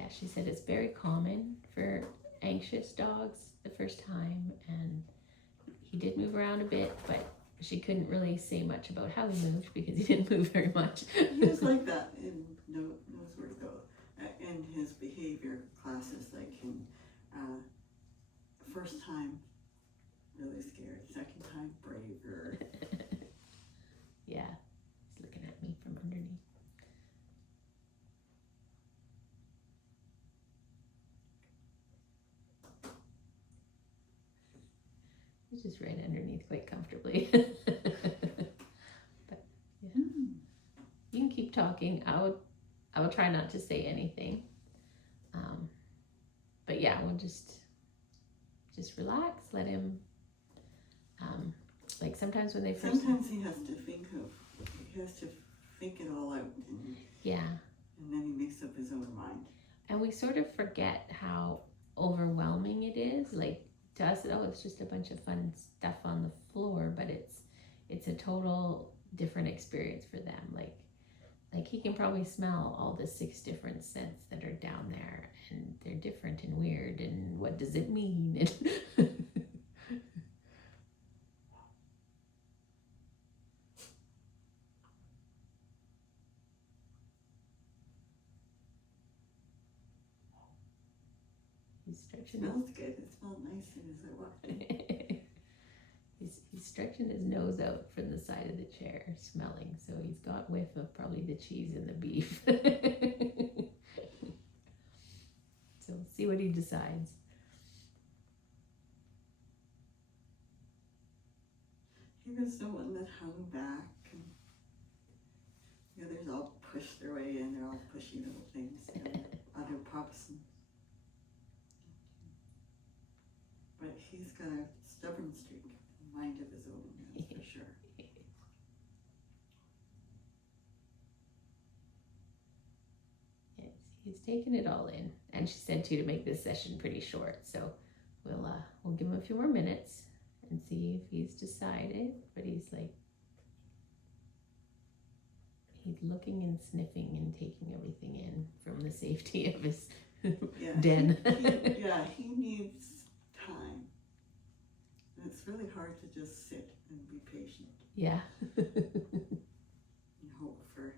Yeah, she said it's very common for anxious dogs the first time, and he did move around a bit, but she couldn't really say much about how he moved because he didn't move very much. He was like that in knows where to go. In his behavior classes, like in first time really scared, second time braver. Yeah, he's looking at me from underneath. He's just right underneath quite comfortably. But yeah, you can keep talking. I will try not to say anything. But yeah, we'll just relax. Let him. Like sometimes when they first. Sometimes he has to think it all out. Yeah. And then he makes up his own mind. And we sort of forget how overwhelming it is. Like to us, oh, it's just a bunch of fun stuff on the floor, but it's a total different experience for them. Like he can probably smell all the 6 different scents that are down there, and they're different and weird, and what does it mean? He's stretching. Smells good. It smelled nice as soon as I walked in. He's stretching his nose out from the side of the chair, smelling. So he's got whiff of probably the cheese and the beef. So we'll see what he decides. He was the one that hung back, and the others all push their way in. They're all pushy little things. Other pups. But he's got a stubborn streak, a mind of his own, that's for sure. Yes, he's taken it all in, and she said too to make this session pretty short. So we'll give him a few more minutes and see if he's decided. But he's looking and sniffing and taking everything in from the safety of his den. He needs time. And it's really hard to just sit and be patient. Yeah. And hope for.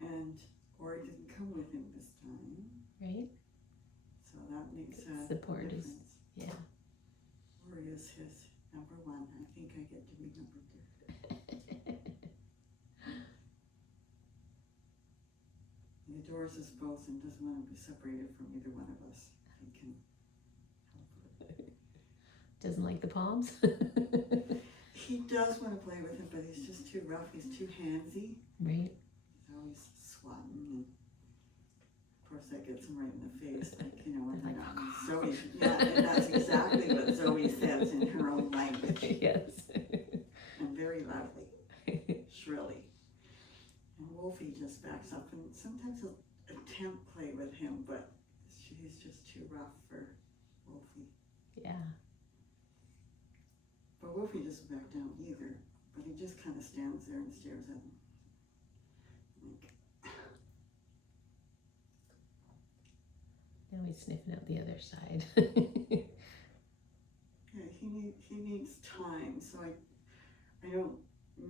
And Ori didn't come with him this time. Right. So that makes a support difference. Yeah. Ori is his number 1. I think I get to be number 2. He adores us both and doesn't want to be separated from either one of us. He can help it. Doesn't like the palms? He does want to play with it, but he's just too rough. He's too handsy. Right. He's always swatting. And of course, that gets him right in the face. Like, Zoe. Yeah, and that's exactly what Zoe says in her own language. Yes. And very loudly, shrilly. And Wolfie just backs up, and sometimes he'll attempt play with him, but he's just too rough for Wolfie. Yeah. But Wolfie doesn't back down either, but he just kind of stands there and stares at him. Now he's sniffing out the other side. Yeah, he needs time, so I don't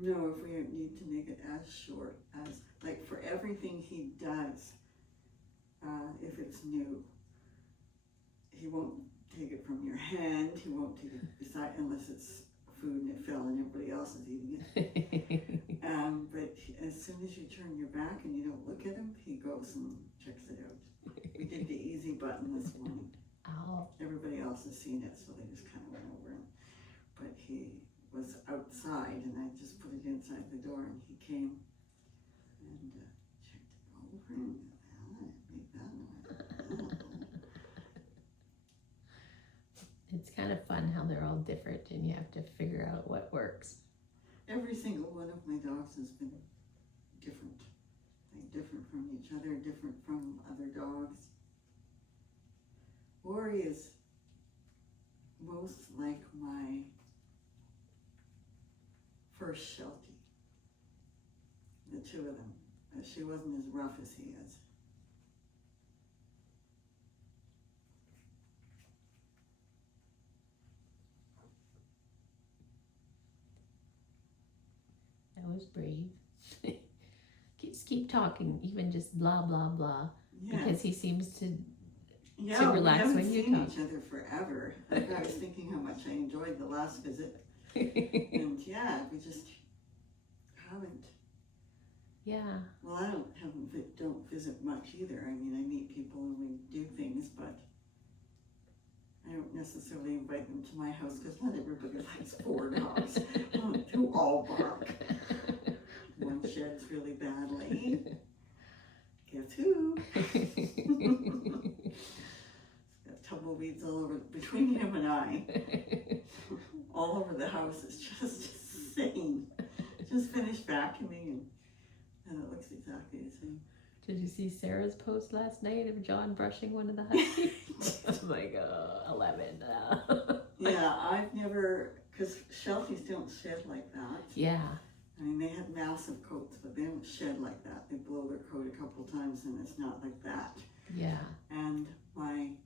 know if we need to make it as short as, like, for everything he does, if it's new, he won't take it from your hand, he won't take it beside, unless it's food and it fell and everybody else is eating it. But as soon as you turn your back and you don't look at him, he goes and checks it out. We did the easy button this morning. Ow. Everybody else has seen it, so they just kind of went over him. But he was outside, and I just put it inside the door, and he came and checked it over, and made that noise. It's kind of fun how they're all different, and you have to figure out what works. Every single one of my dogs has been different. Like, different from each other, different from other dogs. Ori is most like my first Sheltie. The two of them. She wasn't as rough as he is. That was brave. Just keep talking, even just blah blah blah, because he seems to relax when you talk. We haven't seen each other forever. Like, I was thinking how much I enjoyed the last visit, and yeah, we just haven't. Yeah. Well, I don't visit much either. I mean, I meet people and we do things, but I don't necessarily invite them to my house because not everybody likes 4 dogs who all bark. One sheds really badly. Guess who? It's got tumbleweeds all over, between him and I. All over the house. It's just insane. Just finished vacuuming and it looks exactly the same. Did you see Sarah's post last night of John brushing one of the huskies? I'm like, 11. Yeah, I've never, because Shelties don't shed like that. Yeah. I mean, they have massive coats, but they don't shed like that. They blow their coat a couple times and it's not like that. Yeah. And my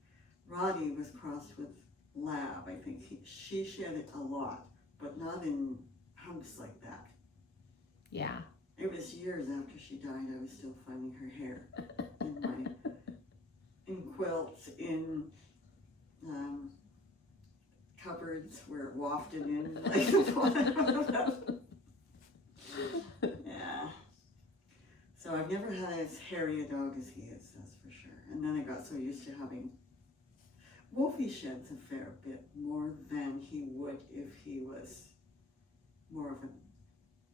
Roddy was crossed with Lab. I think she shed it a lot, but not in hunks like that. Yeah. It was years after she died, I was still finding her hair in quilts, in cupboards where it wafted in. Like, yeah. So I've never had as hairy a dog as he is, that's for sure. And then I got so used to having... Wolfie sheds a fair bit more than he would if he was more of an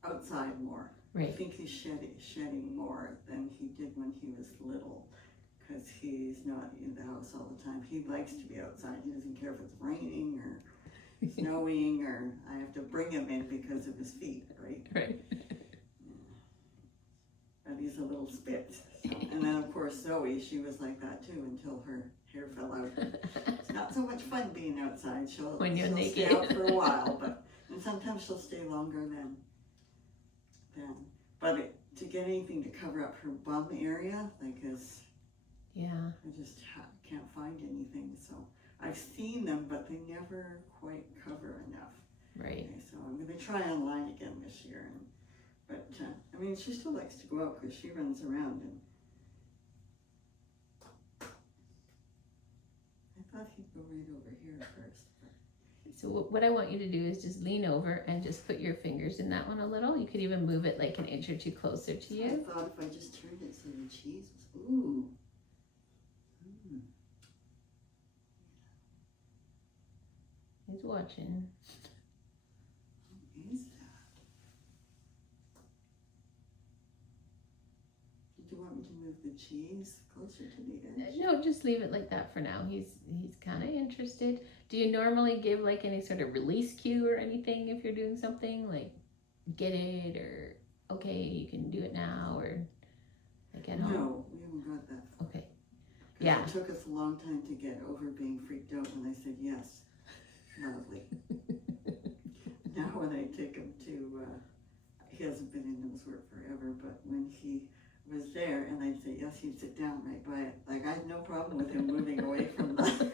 outside more. Right. I think he's shedding more than he did when he was little, because he's not in the house all the time. He likes to be outside. He doesn't care if it's raining or snowing, or I have to bring him in because of his feet, right? Right. But he's a little spit. So. And then of course Zoe, she was like that too until her hair fell out. It's not so much fun being outside. She'll stay out for a while, and sometimes she'll stay longer than. But to get anything to cover up her bum area, like yeah, I just can't find anything. So I've seen them, but they never quite cover enough. Right. Okay, so I'm going to try online again this year. But I mean, she still likes to go out because she runs around. And I thought he'd go right over here first. So what I want you to do is just lean over and just put your fingers in that one a little. You could even move it like an inch or two closer to you. I thought if I just turned it so the cheese was, ooh. He's watching. What is that? Did you want me to move the cheese closer to the edge? No, just leave it like that for now. He's kind of interested. Do you normally give like any sort of release cue or anything if you're doing something like get it or okay you can do it now or like at home? No, we haven't got that far. Okay. Yeah. It took us a long time to get over being freaked out when I said yes loudly. Now when I take him to, he hasn't been in Ellsworth forever, but when he was there and I'd say yes, he'd sit down right by it. Like I had no problem with him moving away from the...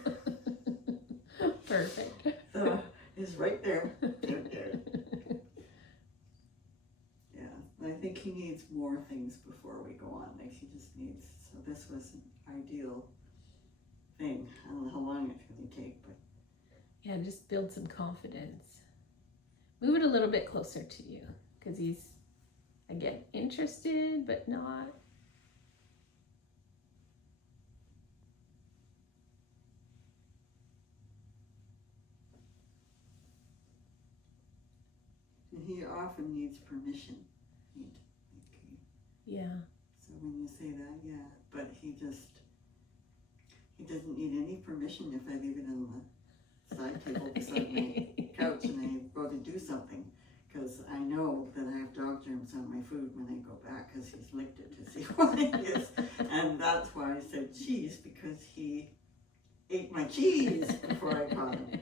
Perfect. So he's right there. Yeah, I think he needs more things before we go on. Like he just needs, so this was an ideal thing. I don't know how long it's going to take, but. Yeah, just build some confidence. Move it a little bit closer to you because he's, again, interested, but not. And he often needs permission. Yeah. So when you say that, yeah, but he doesn't need any permission if I leave it on the side table beside my couch and I go to do something, because I know that I have dog germs on my food when I go back because he's licked it to see what it is. And that's why I said cheese, because he ate my cheese before I caught him.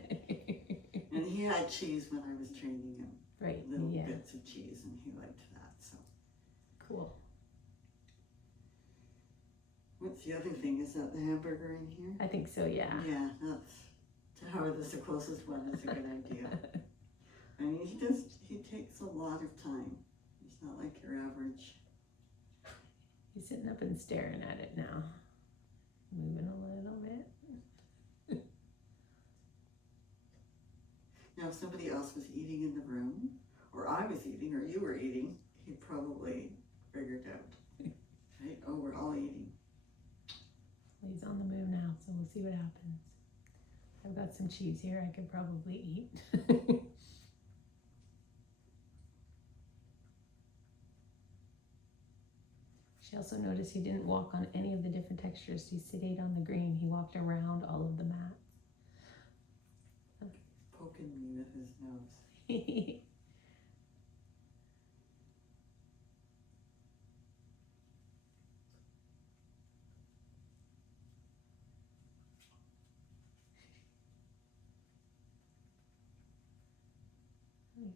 And he had cheese when I was training him. Right. A little bit. bits of cheese, and he liked that. So Cool. what's the other thing? Is that the hamburger in here? I think so, yeah. Yeah, that's to Howard. That's the closest one. That's a good idea. I mean, he takes a lot of time. He's not like your average. He's sitting up and staring at it now. Moving a little bit. Now, if somebody else was eating in the room, or I was eating, or you were eating, he'd probably figured out. Right? Oh, we're all eating. Well, he's on the move now, so we'll see what happens. I've got some cheese here I could probably eat. She also noticed he didn't walk on any of the different textures. He stayed on the green. He walked around all of the mats. Poking me with his nose. He's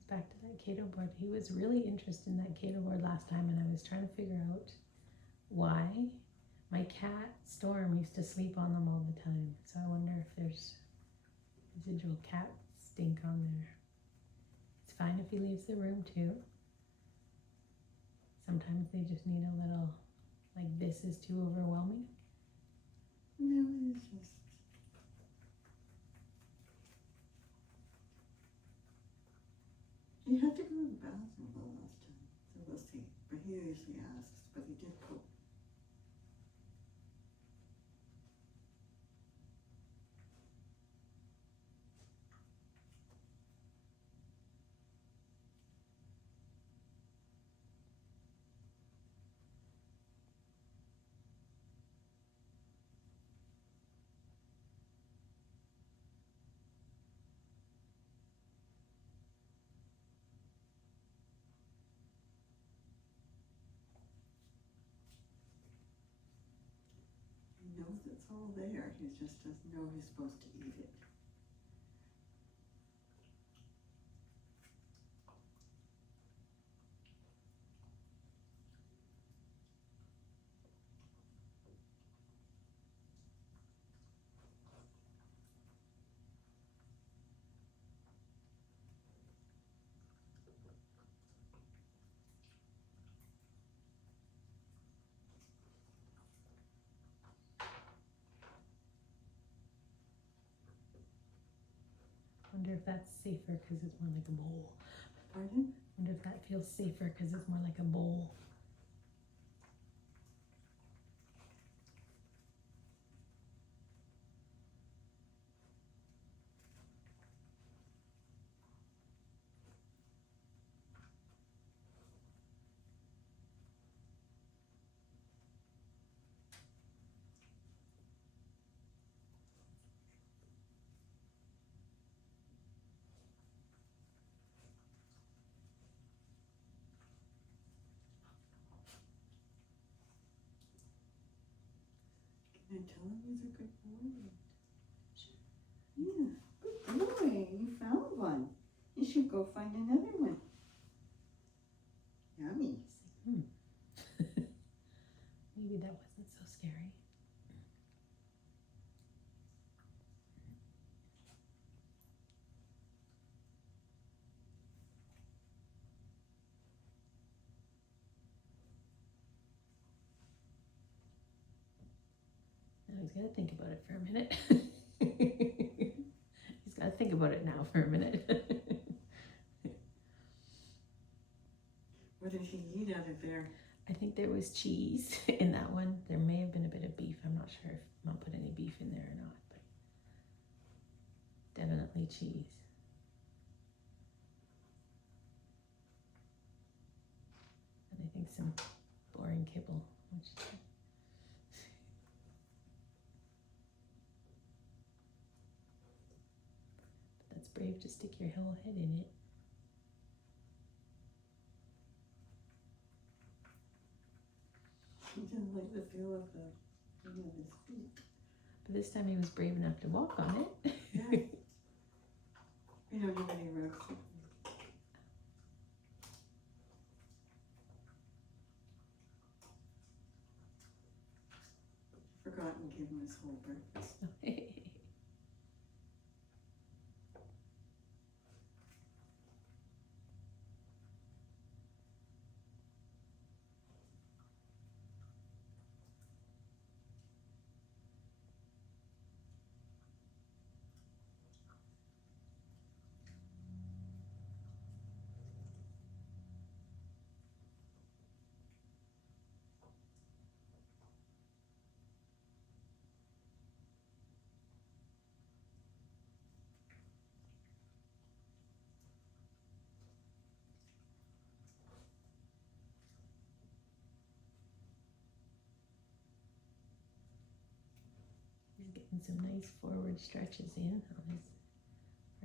back to that Kato board. He was really interested in that Kato board last time, and I was trying to figure out why. My cat, Storm, used to sleep on them all the time, so I wonder if there's residual cat stink on there. It's fine if he leaves the room too. Sometimes they just need a little, like, this is too overwhelming. No, it's just. He had to go to the bathroom the last time, so we'll see. But he usually asks, but he did poke. He knows it's all there. He just doesn't know he's supposed to eat it. Wonder if that's safer because it's more like a bowl. Pardon? Wonder if that feels safer because it's more like a bowl. Can I tell him he's a good boy? Yeah, good boy. You found one. You should go find another one. Yummy. Maybe that wasn't so scary. Now he's got to think about it for a minute. He's got to think about it now for a minute. What did he eat out of there? I think there was cheese in that one. There may have been a bit of beef. I'm not sure if Mom put any beef in there or not, but definitely cheese. And I think some boring kibble, which is good. But that's brave to stick your whole head in it. He didn't like the feel of the thing on his feet. But this time he was brave enough to walk on it. Yeah. We don't have any rocks. give him his whole breakfast. He's getting some nice forward stretches in on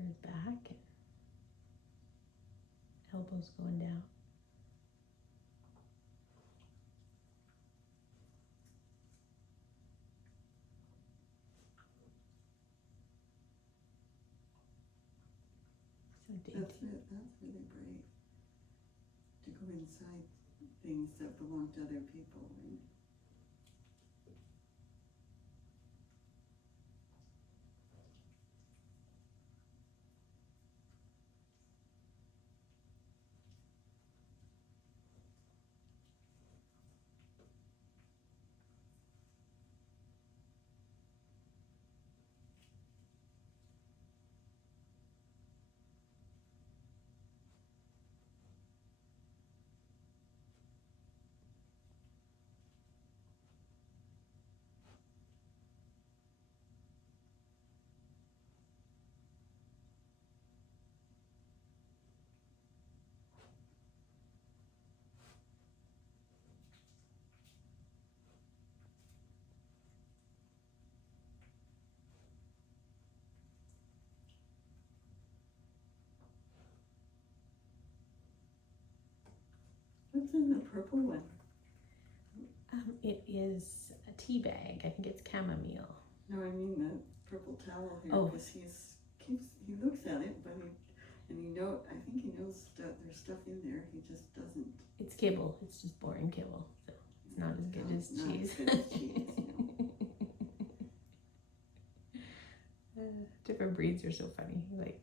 his back, and elbows going down. So dainty. That's really brave to go inside things that belong to other people. Right? What's in the purple one? It is a tea bag. I think it's chamomile. No, I mean the purple towel here, Oh. because he looks at it, but I think he knows that there's stuff in there. He just doesn't. It's kibble. It's just boring kibble. So it's not as good as Not cheese. as good as cheese, Different breeds are so funny. Like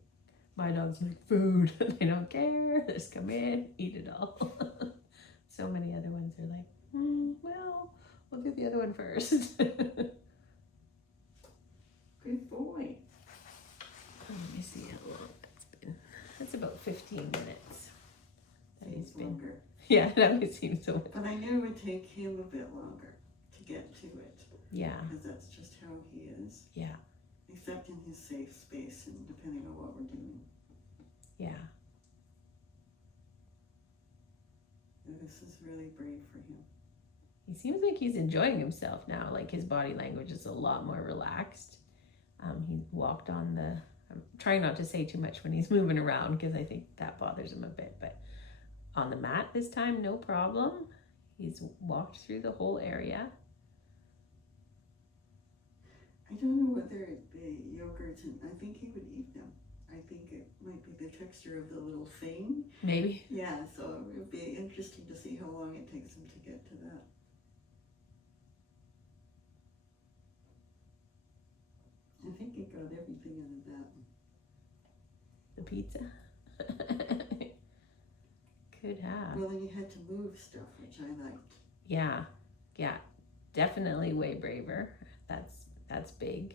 my dog's like food. They don't care. They just come in, eat it all. So many other ones are like, well, we'll do the other one first. Good boy. Let me see how long that's been. That's about 15 minutes. That he's been. Longer. Yeah, that would seem so much. But I knew it would take him a bit longer to get to it. Yeah. Because that's just how he is. Yeah. Except in his safe space and depending on what we're doing. Yeah. This is really brave for him. He seems like he's enjoying himself now. Like his body language is a lot more relaxed. He walked on the. I'm trying not to say too much when he's moving around because I think that bothers him a bit. But on the mat this time, no problem. He's walked through the whole area. I don't know whether the yogurts, and I think he would eat them. I think it might be the texture of the little thing. Maybe. Yeah, so it would be interesting to see how long it takes him to get to that. I think he got everything out of that. The pizza. Could have. Well, and he had to move stuff, which I liked. Yeah. Yeah. Definitely way braver. That's big.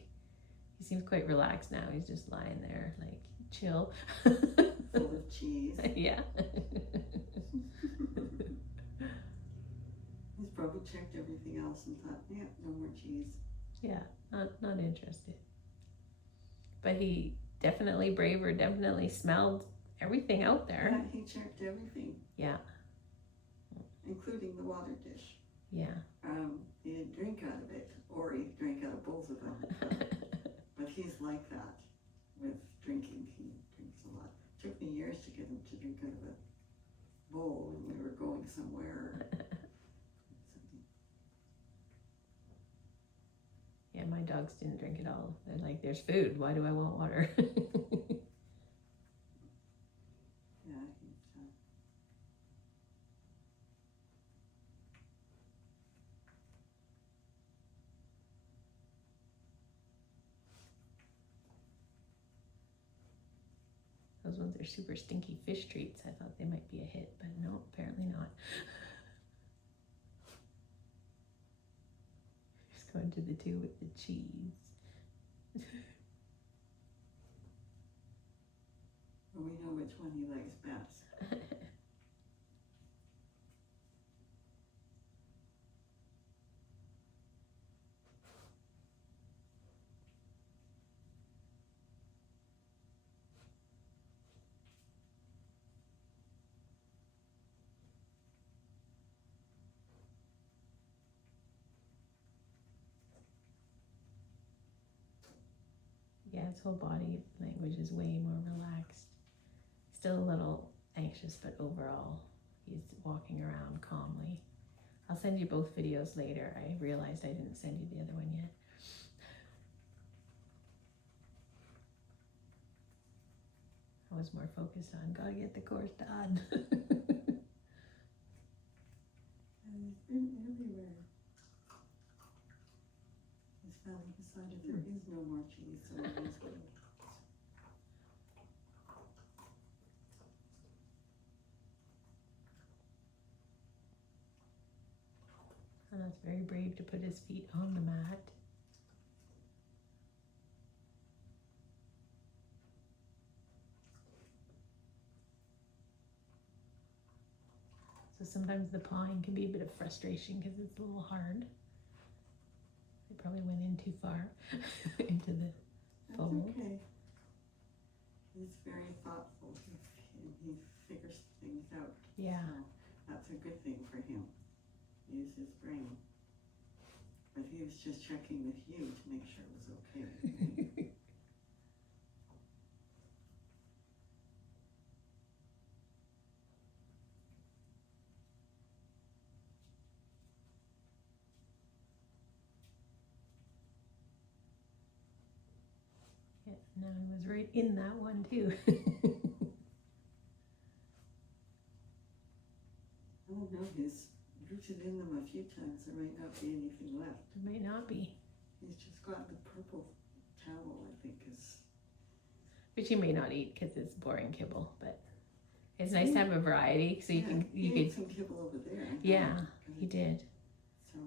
He seems quite relaxed now. He's just lying there, like, chill. Full of cheese. Yeah. He's probably checked everything else and thought, yeah, no more cheese. Yeah, not interested. But he definitely braver, definitely smelled everything out there. Yeah, he checked everything. Yeah. Including the water dish. Yeah. He didn't drink out of it, or he drank out of bowls of it. But he's like that with drinking. He drinks a lot. It took me years to get him to drink out of a bowl when we were going somewhere. Yeah, my dogs didn't drink at all. They're like, there's food. Why do I want water? Yeah, he's Those ones are super stinky fish treats. I thought they might be a hit, but no, apparently not. Just going to the two with the cheese. Well, we know which one he likes best. Yeah, his whole body language is way more relaxed. Still a little anxious, but overall, he's walking around calmly. I'll send you both videos later. I realized I didn't send you the other one yet. I was more focused on, gotta get the course done. And he's been everywhere. His family decided there is no more cheese, so it is good. And that's very brave to put his feet on the mat. So sometimes the pawing can be a bit of frustration because it's a little hard. I probably went in too far into the That's fold. okay. He's very thoughtful. He figures things out. Yeah. So that's a good thing for him. Use his brain. But he was just checking with you to make sure it was okay. Right? Yeah, no, I was right in that one too. Oh no, he's rooted in them a few times. There might not be anything left. It might not be. He's just got the purple towel, I think, is. Which you may not eat because it's boring kibble, but it's nice to have a variety so you Yeah, can he ate some kibble over there. Yeah, he did. So.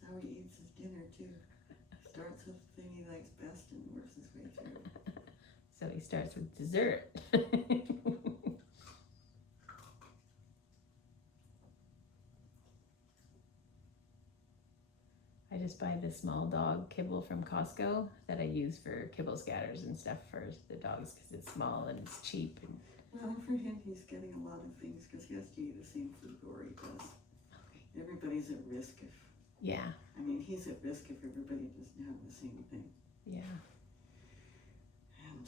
That's how he eats his dinner too. Starts with the thing he likes best and works his way through. So he starts with dessert. I just buy the small dog kibble from Costco that I use for kibble scatters and stuff for the dogs because it's small and it's cheap. And Well, for him, he's getting a lot of things because he has to eat the same food Rory does. Everybody's at risk if, yeah, I mean, he's at risk if everybody doesn't have the same thing. yeah. And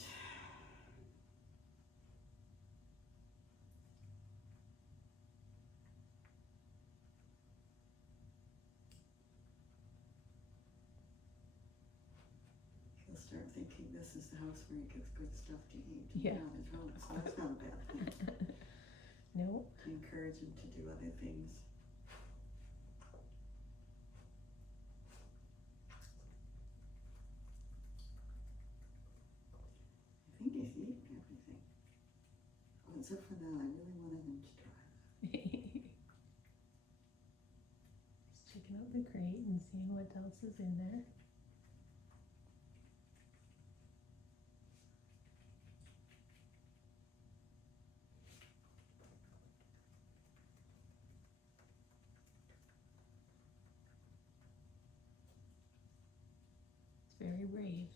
he'll start thinking this is the house where he gets good stuff to eat Yeah. on his own, so that's not a bad thing. No. Encourage him to do other things. I think he's eating everything. Oh, except for that, I really wanted him to try that. Just checking out the crate and seeing what else is in there. It's very brave.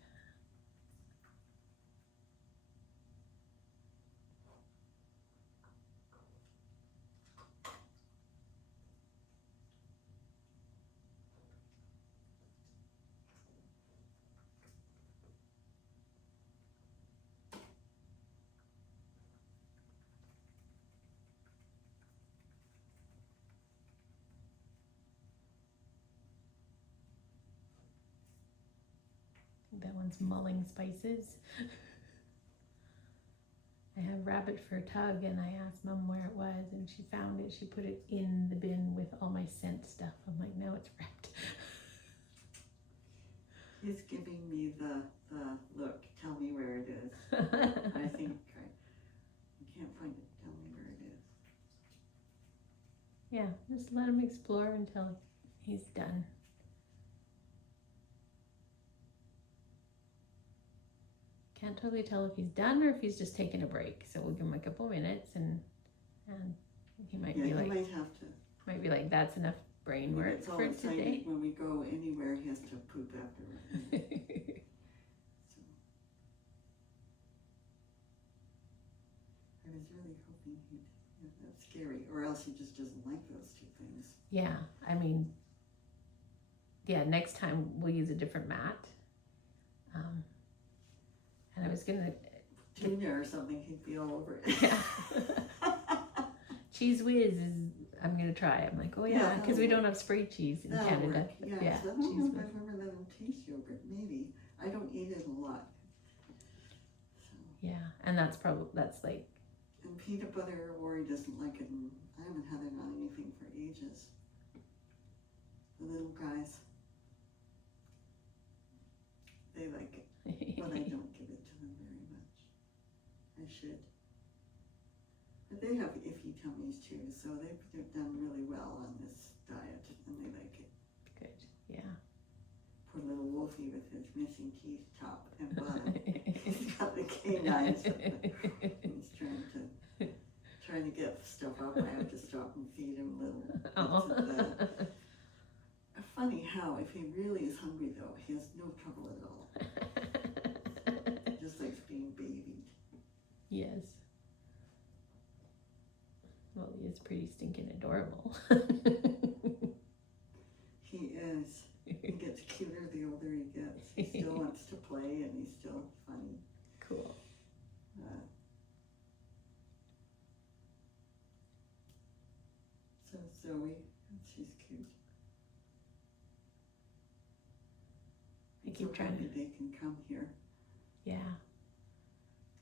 That one's mulling spices. I have rabbit for Tug and I asked Mom where it was and she found it. She put it in the bin with all my scent stuff. I'm like, no, it's wrapped. He's giving me the look. Tell me where it is. I think I can't find it. Tell me where it is. Yeah, just let him explore until he's done. Can't totally tell if he's done or if he's just taking a break. So we'll give him a couple minutes, and he might be like, he might have to. Might be like, that's enough brain work It's all for excited today. when we go anywhere. He has to poop after. So I was really hoping he'd. Yeah, that's scary, or else he just doesn't like those two things. Yeah, I mean, yeah, next time we'll use a different mat. And I was gonna Tuna or something, he'd be all over it. Yeah. Cheese whiz is, I'm gonna try. I'm like, oh yeah, because we don't have spray cheese in That'll Canada. work. Yeah, so I don't know if I've ever let him taste yogurt. Maybe. I don't eat it a lot. So. Yeah, and that's like. And peanut butter, Ori doesn't like it, and I haven't had it on anything for ages. The little guys, they like it, but I don't give it to them very much. I should. But they have iffy tummies too, so they've done really well on this diet, and they like it. Good, yeah. Poor little Wolfie with his missing teeth, top and bottom. He's got the canines. He's trying to get stuff up. I have to stop and feed him little bits of that. Funny how, if he really is hungry though, he has no trouble at all. Just likes being babied. Yes. Well, he is pretty stinking adorable. He is. He gets cuter the older he gets. He still wants to play, and he's still funny. Cool. So Zoe, she's cute. I keep trying happy to. they can come here. Yeah.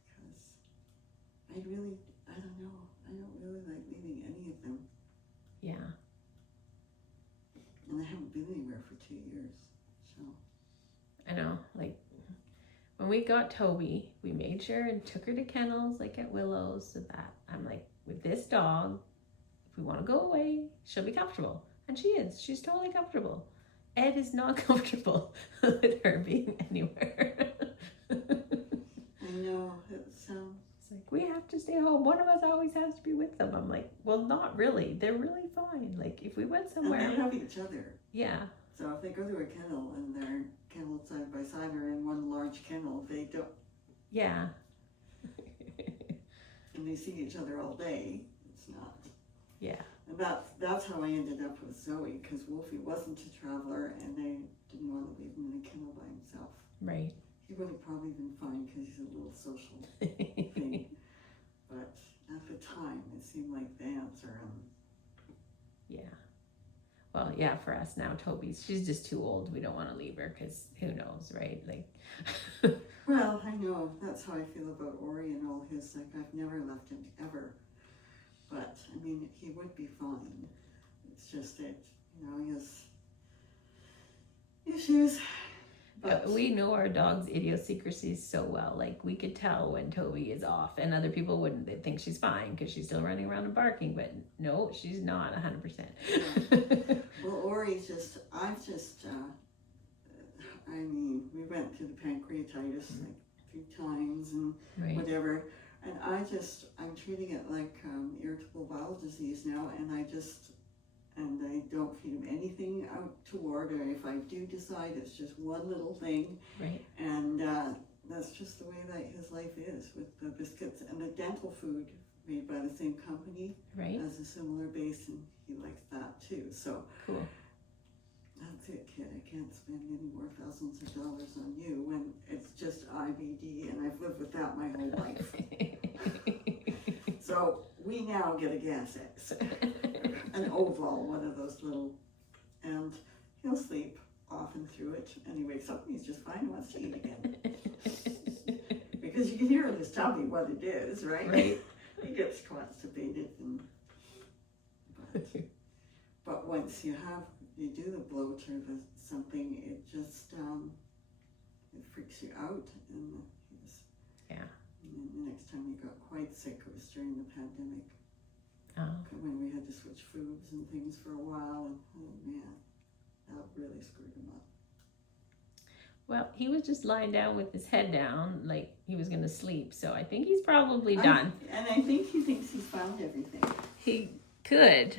Because I don't know. I don't really like leaving any of them. Yeah. And I haven't been anywhere for 2 years, so. I know, like, when we got Toby, we made sure and took her to kennels, like at Willow's, so that I'm like, with this dog, if we want to go away, she'll be comfortable. And she is. She's totally comfortable. Ed is not comfortable with her being anywhere. I know, it's like, we have to stay home. One of us always has to be with them. I'm like, well, not really. They're really fine. Like, if we went somewhere. And they have each other. Yeah. So if they go to a kennel and they're kenneled side by side or in one large kennel, they don't. Yeah. And they see each other all day. It's not. Yeah. And that's how I ended up with Zoe, because Wolfie wasn't a traveler and they didn't want to leave him in a kennel by himself. Right. He would have probably been fine because he's a little social thing. But at the time, it seemed like the answer. Yeah. Well, yeah, for us now, she's just too old. We don't want to leave her because who knows, right? Like. Well, I know. That's how I feel about Ori and all his, like, I've never left him ever. But, I mean, he would be fine. It's just that, he has issues. But we know our dog's idiosyncrasies so well. Like, we could tell when Toby is off, and other people wouldn't. They'd think she's fine because she's still running around and barking, but no, she's not 100%. Yeah. Well, Ori's I mean, we went through the pancreatitis like 3 times and Right. whatever. And I'm treating it like irritable bowel disease now, and I don't feed him anything out toward, or if I do decide, it's just one little thing. Right. And that's just the way that his life is with the biscuits and the dental food made by the same company. Right. Has a similar base, and he likes that too. So Cool. that's it, kid. I can't spend any more thousands of dollars on you when it's just IBD, and I've lived with that my whole life. So we now get a gas X, an oval, one of those little, and he'll sleep often through it, and he wakes up and he's just fine and wants to eat again. Because you can hear in his tummy what it is, right? Right. He gets constipated, but once you do the bloat or something, it just freaks you out. And he was, Yeah. And then the next time he got quite sick, it was during the pandemic. Oh. When we had to switch foods and things for a while, and oh man, that really screwed him up. Well, he was just lying down with his head down, like he was going to sleep. So I think he's probably done. And I think he thinks he's found everything. He could.